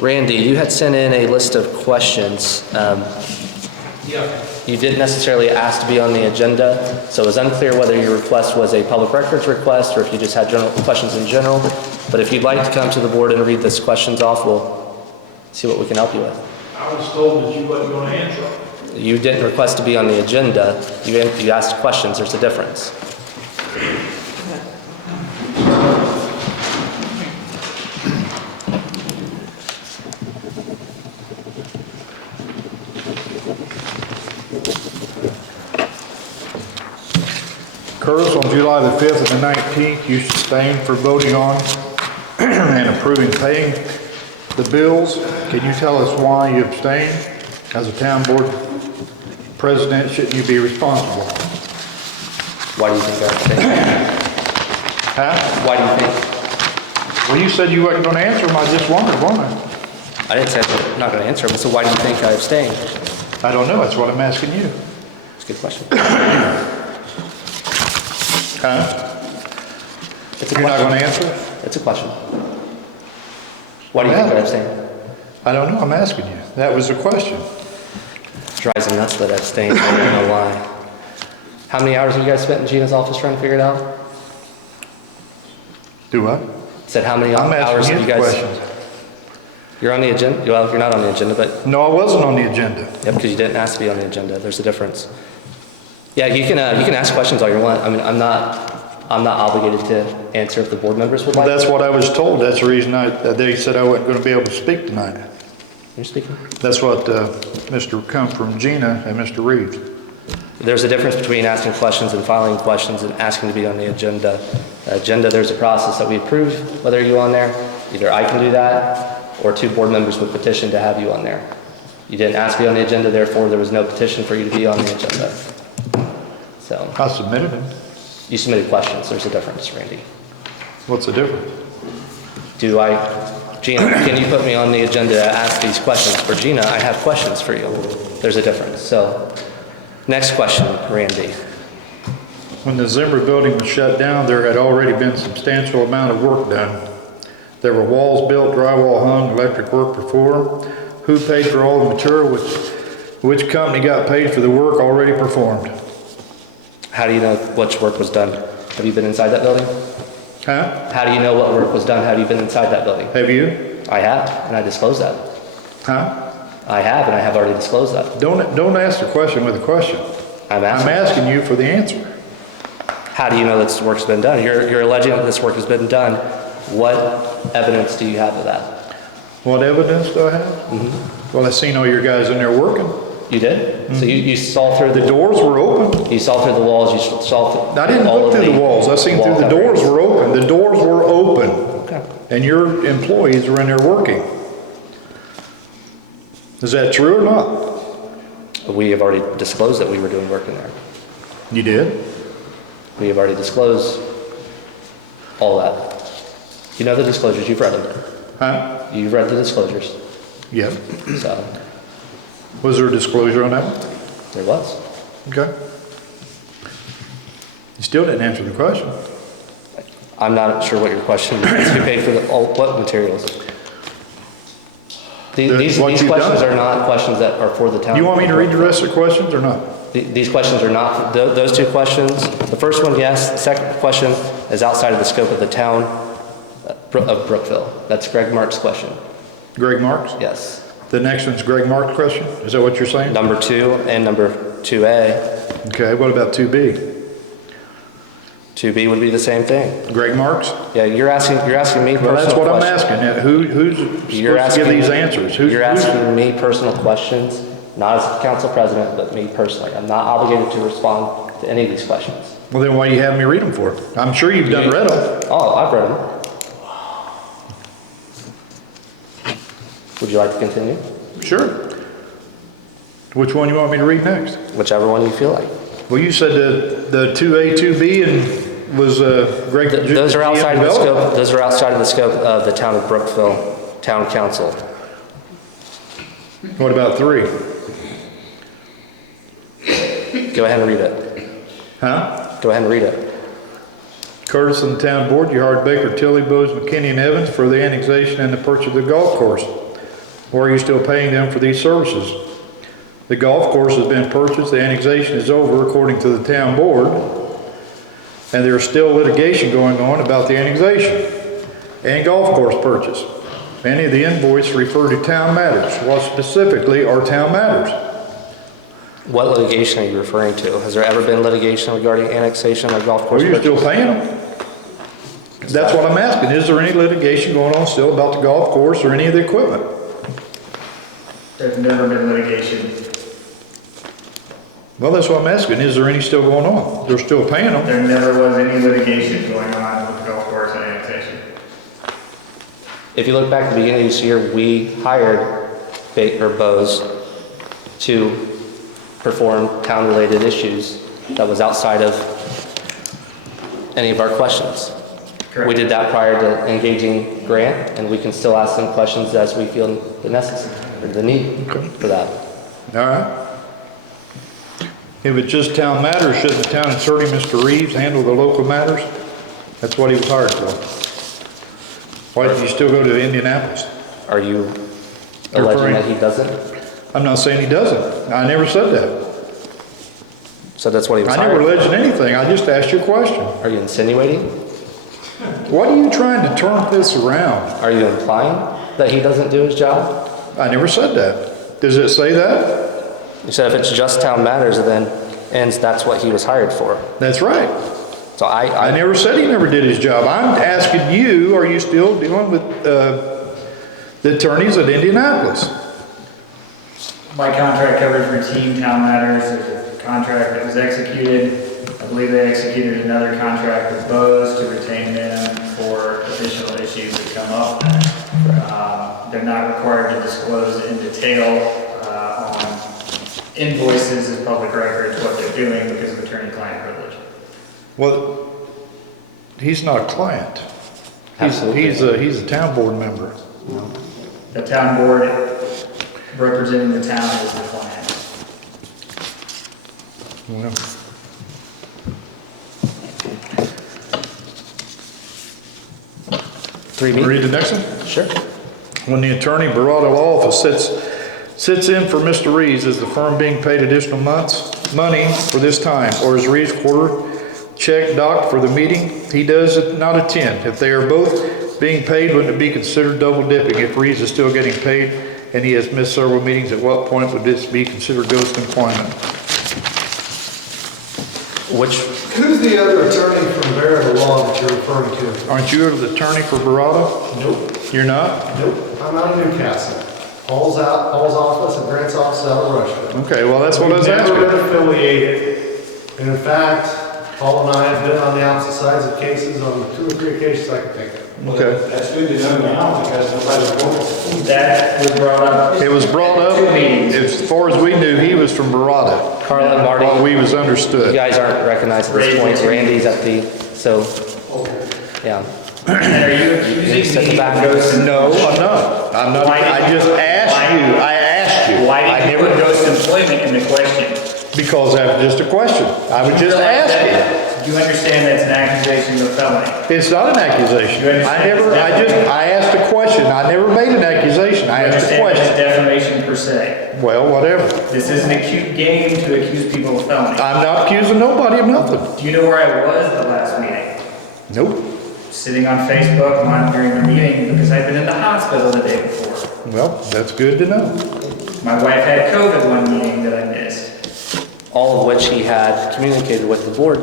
Randy, you had sent in a list of questions. Yeah. You didn't necessarily ask to be on the agenda, so it was unclear whether your request was a public records request or if you just had general questions in general. But if you'd like to come to the board and read these questions off, we'll see what we can help you with. I was told that you wasn't going to answer. You didn't request to be on the agenda. You asked questions. There's a difference. Curtis, on July the 5th and the 19th, you sustained for voting on and approving paying the bills. Can you tell us why you abstained? As a town board president, shouldn't you be responsible? Why do you think I abstained? Huh? Why do you think? Well, you said you wasn't going to answer them. I just wondered, wasn't I? I didn't say I'm not going to answer them, so why do you think I abstained? I don't know. That's what I'm asking you. It's a good question. Huh? You're not going to answer? It's a question. Why do you think I abstained? I don't know. I'm asking you. That was the question. It drives me nuts that I abstained. I don't know why. How many hours have you guys spent in Gina's office trying to figure it out? Do what? Said how many I'm hours asking have you you guys? questions. You're on the agenda. Well, you're not on the agenda, but No, I wasn't on the agenda. yep, because you didn't ask to be on the agenda. There's a difference. Yeah, you can ask questions all you want. I mean, I'm not obligated to answer if the board members would like. That's what I was told. That's the reason they said I wasn't going to be able to speak tonight. You're speaking. That's what Mr. come from Gina and Mr. Reeves. There's a difference between asking questions and filing questions and asking to be on the agenda. There's a process that we approve whether you're on there. Either I can do that or two board members would petition to have you on there. You didn't ask to be on the agenda, therefore there was no petition for you to be on the agenda. So I submitted them. you submitted questions. There's a difference, Randy. What's the difference? Gina, can you put me on the agenda to ask these questions? For Gina, I have questions for you. There's a difference. So next question, Randy. When the Zimmer building was shut down, there had already been substantial amount of work done. There were walls built, drywall hung, electric work performed. Who paid for all the material? Which company got paid for the work already performed? How do you know which work was done? Have you been inside that building? Huh? How do you know what work was done? Have you been inside that building? Have you? I have, and I disclosed that. Huh? I have, and I have already disclosed that. Don't ask the question with a question. I'm I'm asking you for the answer. How do you know this work's been done? You're alleging that this work has been done. What evidence do you have of that? What evidence do I have? Mm-hmm. Well, I seen all your guys in there working. You did? Mm-hmm. So you saw through The doors were open. You saw through the walls. You saw through. I didn't look through the walls. I seen through the doors were open. The doors were open. Okay. And your employees were in there working. Is that true or not? We have already disclosed that we were doing work in there. You did? We have already disclosed all that. You know the disclosures. You've read them. Huh? You've read the disclosures. Yeah. So Was there a disclosure on that one? there was. Okay. You still didn't answer the question. I'm not sure what your question is. Who paid for what materials? These questions are not questions that are for the town. You want me to read the rest of the questions or not? These questions are not, those two questions. The first one, yes. The second question is outside of the scope of the town of Brookville. That's Greg Martz's question. Greg Martz? Yes. The next one's Greg Martz's question? Is that what you're saying? Number 2 and number 2A. Okay, what about 2B? 2B would be the same thing. Greg Martz? Yeah, you're asking me personal Well, that's what questions. I'm asking. Who's supposed to give these answers? You're asking me personal questions, not as council president, but me personally. I'm not obligated to respond to any of these questions. Well, then why do you have me read them for? I'm sure you've read them. Oh, I've read them. Would you like to continue? Sure. Which one you want me to read next? Whichever one you feel like. Well, you said the 2A, 2B, and was Greg. Those are outside of the scope. Those are outside of the scope of the town of Brookville Town Council. What about 3? Go ahead and read it. Huh? Go ahead and read it. Curtis and the town board, you hired Baker, Tilly, Bowes, McKinney, and Evans for the annexation and the purchase of the golf course. Or are you still paying them for these services? The golf course has been purchased, the annexation is over according to the town board, and there's still litigation going on about the annexation and golf course purchase. Many of the invoices refer to town matters. What specifically are town matters? What litigation are you referring to? Has there ever been litigation regarding annexation of golf course? Are you still paying them? That's what I'm asking. Is there any litigation going on still about the golf course or any of the equipment? There's never been litigation. Well, that's what I'm asking. Is there any still going on? They're still paying them. There never was any litigation going on with the golf course and annexation. If you look back at the beginning of this year, we hired Bose to perform town-related issues that was outside of any of our questions. Correct. We did that prior to engaging Grant, and we can still ask them questions as we feel the necessary, or the need for that. All right. If it's just town matters, shouldn't the town attorney, Mr. Reeves, handle the local matters? That's what he was hired for. Why did you still go to Indianapolis? Are you alleging that he doesn't? I'm not saying he doesn't. I never said that. So that's what he was I hired never for? alleged anything. I just asked you a question. Are you insinuating? What are you trying to turn this around? Are you implying that he doesn't do his job? I never said that. Does it say that? You said if it's just town matters, then ends, that's what he was hired for. That's right. So I never said he never did his job. I'm asking you, are you still dealing with the attorneys at Indianapolis? My contract covers routine town matters. There's a contract that was executed. I believe they executed another contract with Bose to retain them for additional issues that come up. They're not required to disclose in detail on invoices as public records what they're doing because of attorney-client privilege. Well, he's not a client. Absolutely. He's a town board member. The town board representing the town is the client. Well, 3B? read the next one. Sure. When the attorney Barada Law Office sits in for Mr. Reeves, is the firm being paid additional money for this time, or is Reeves' quarter check docked for the meeting he does not attend? If they are both being paid, wouldn't it be considered double dipping? If Reeves is still getting paid and he has missed several meetings, at what point would this be considered ghost employment? Who's the other attorney from Barada Law that you're referring to? Aren't you the attorney for Barada? Nope. You're not? Nope. I'm out of Newcastle. Paul's office and Grant's office out of Rushville. Okay, well, that's what I was We've never asking. been affiliated. And in fact, Paul and I have been on the opposite sides of cases on 2 or 3 occasions I can think of. Okay. That's good to know now because nobody's going. That was brought up. It was brought up, 2 meetings. as far as we knew, he was from Barada. Carla and Marty, What we was you understood. guys aren't recognized at this point. Randy's at the, so, yeah. And are you accusing me of ghost employment? No, I'm not. I'm not. I just asked you. I asked you. Why I did you put ghost employment in the question? Because that was just a question. I was just asking. Do you understand that's an accusation of felony? It's not an accusation. You understand I asked a question. I never made an accusation. I You asked a understand that's question. defamation per se? Well, whatever. This isn't a cute game to accuse people of felony. I'm not accusing nobody of nothing. Do you know where I was the last meeting? Nope. Sitting on Facebook monitoring the meeting because I'd been in the hospital the day before. Well, that's good to know. My wife had COVID one meeting that I missed. All of which he had communicated with the board,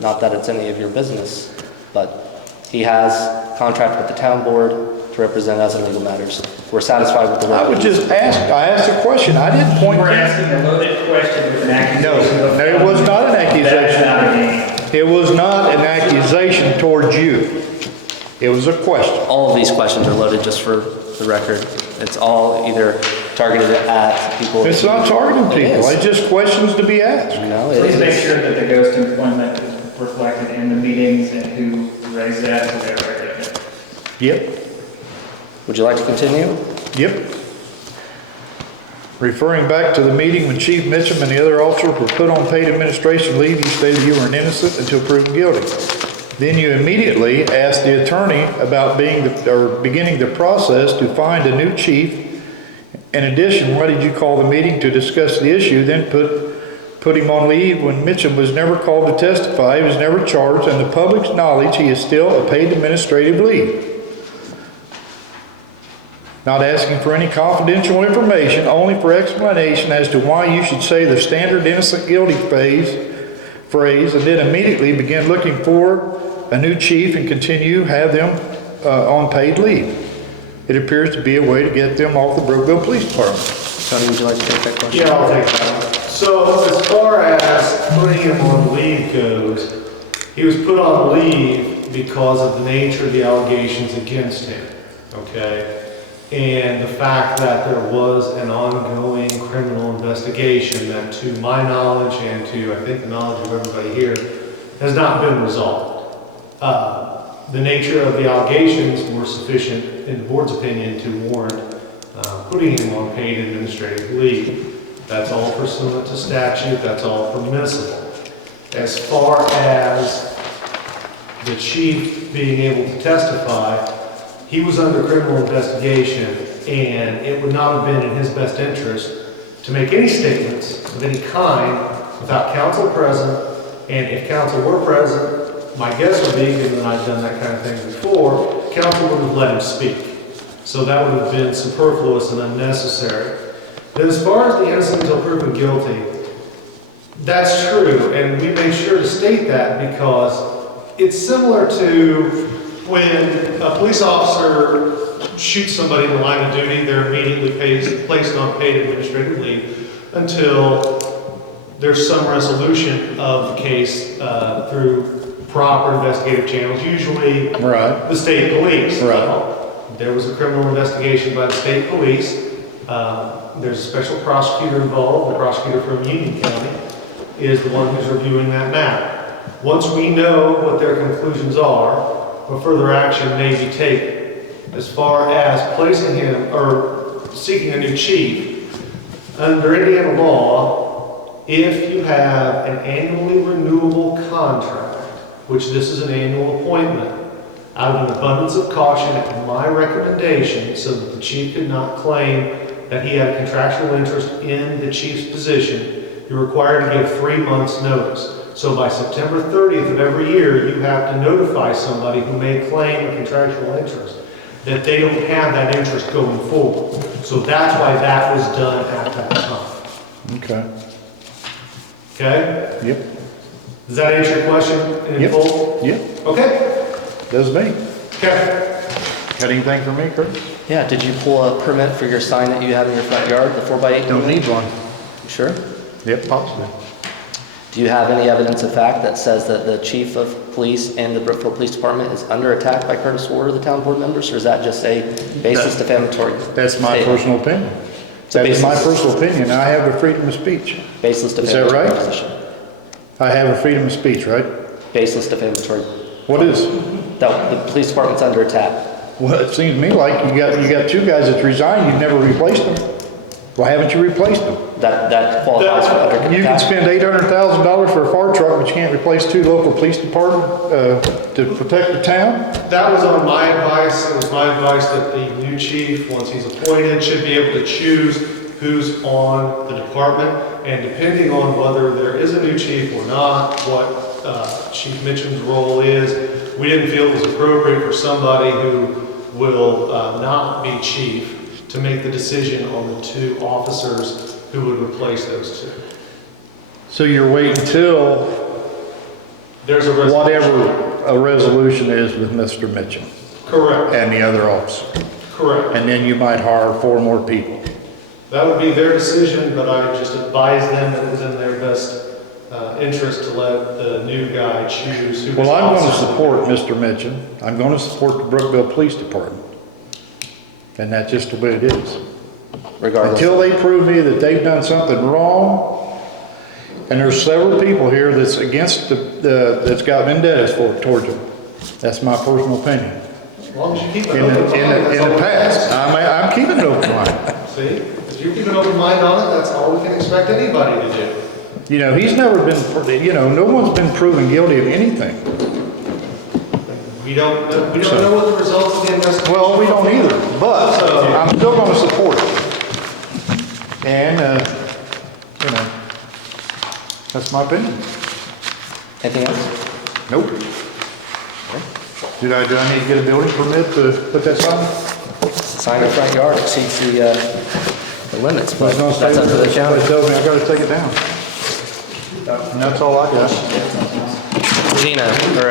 not that it's any of your business, but he has contract with the town board to represent us in legal matters. We're satisfied with the work. I would just ask. I asked a question. I didn't You point. were asking a loaded question with an No, accusation of no, it was not an That's accusation. not a game. It was not an accusation towards you. It was a question. All of these questions are loaded, just for the record. It's all either targeted at people. It's not targeting It people. is. It's just questions to be asked. No, it Please make is. sure that the ghost employment is reflected in the meetings and who raised that to their record. Yep. Would you like to continue? Yep. Referring back to the meeting when Chief Mitchum and the other officers were put on paid administration leave, you stated you were innocent until proven guilty. Then you immediately asked the attorney about beginning the process to find a new chief In addition, why did you call the meeting to discuss the issue, then put him on leave when Mitchum was never called to testify, he was never charged, and the public's knowledge he is still a paid administrative leave? Not asking for any confidential information, only for explanation as to why you should say the standard innocent guilty phrase and then immediately begin looking for a new chief and continue have them on paid leave. It appears to be a way to get them off the Brookville Police Department. Tony, would you like to take that question? Yeah, I'll take that one. So as far as putting him on leave goes, he was put on leave because of the nature of the allegations against him, okay? And the fact that there was an ongoing criminal investigation that, to my knowledge and to, I think, the knowledge of everybody here, has not been resolved. The nature of the allegations were sufficient, in the board's opinion, to warrant putting him on paid administrative leave. That's all pursuant to statute, that's all permissible. As far as the chief being able to testify, he was under criminal investigation, and it would not have been in his best interest to make any statements of any kind without counsel present, and if counsel were present, my guess would be, given that I've done that kind of thing before, counsel would have let him speak. So that would have been superfluous and unnecessary. But as far as the innocent until proven guilty, that's true, and we made sure to state that because it's similar to when a police officer shoots somebody in the line of duty, they're immediately placed on paid administrative leave until there's some resolution of the case through proper investigative channels, usually the state police. Well, there was a criminal investigation by the state police. There's a special prosecutor involved. The prosecutor from Union County is the one who's reviewing that matter. Once we know what their conclusions are, a further action may be taken. As far as placing him or seeking a new chief, under Indiana law, if you have an annually renewable contract, which this is an annual appointment, out of an abundance of caution, at my recommendation, so that the chief could not claim that he had a contractual interest in the chief's position, you're required to give 3 months' notice. So by September 30th of every year, you have to notify somebody who may claim a contractual interest that they don't have that interest going forward. So that's why that was done at that time. Okay. Okay? Yep. Does that answer your question in full? Yep. Okay. Does me. Okay. Got anything for me, Curtis? Yeah, did you pull a permit for your sign that you have in your front yard, the 4x8? Don't need one. You sure? Yep, possibly. Do you have any evidence of fact that says that the chief of police and the Brookville Police Department is under attack by Curtis Ward or the town board members, or is that just a baseless defamatory That's my statement? personal opinion. It's a That is my baseless- personal opinion. I have the freedom of speech. Baseless that defamatory right? position. I have a freedom of speech, right? Baseless defamatory. What is? That the police department's under attack. Well, it seems to me like you got two guys that resigned, you've never replaced them. Why haven't you replaced them? That qualifies for under attack. You can spend $800,000 for a fire truck, but you can't replace 2 local police departments to protect the town? That was on my advice. It was my advice that the new chief, once he's appointed, should be able to choose who's on the department. And depending on whether there is a new chief or not, what Chief Mitchum's role is, we didn't feel it was appropriate for somebody who will not be chief to make the decision on the 2 officers who would replace those 2. So you're waiting till There's a resolution. whatever a resolution is with Mr. Mitchum Correct. and the other officer. Correct. And then you might hire 4 more people. That would be their decision, but I just advise them that it's in their best interest to let the new guy choose who. Well, I'm going to support Mr. Mitchum. I'm going to support the Brookville Police Department. And that's just the way it is. Regardless. Until they prove me that they've done something wrong, and there's several people here that's against that's got vendettas towards them. That's my personal opinion. As long as you keep In an open mind. the that's all we past, can I'm keeping an open mind. ask. See, if you keep an open mind on it, that's all we can expect anybody to do. You know, he's never been, no one's been proven guilty of anything. We don't know what the results of the investigation. Well, we don't either, but I'm still going to support it. And, you know, that's my opinion. Anything else? Nope. Do I need to get a building permit to put that sign? Sign in the front yard exceeds the limits, but There's no that's up to the statement. county. Somebody tells me I gotta take it down. And that's all I got. Regina, or